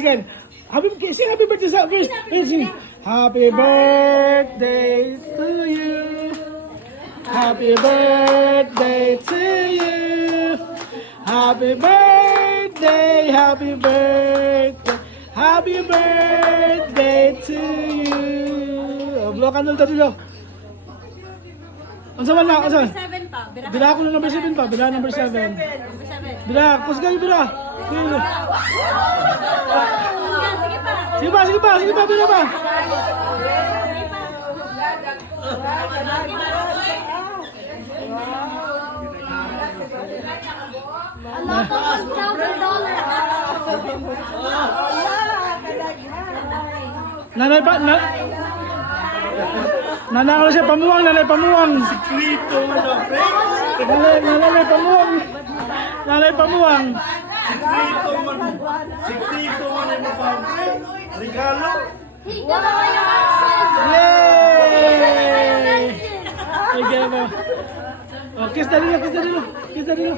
again. Sing happy birthday sa first. Sing. Happy birthday to you. Happy birthday to you. Happy birthday, happy birthday. Happy birthday to you. Blow candle to dilo. Unsa man na? Unsa? 7 pa. Bila ako na number 7 pa. Bila number 7. Bila, kusgay bila. Sige pa. Sige pa, bila pa. Nanay pa, nanay ko siya pamuwang, nanay pamuwang. Siklito mo na, pre. Nanay pamuwang. Nanay pamuwang. Siklito mo na mo pa, pre. Regalo. Yay! Ay, gano'n ba? Oh, kiss na dilo, kiss na dilo. Kiss na dilo.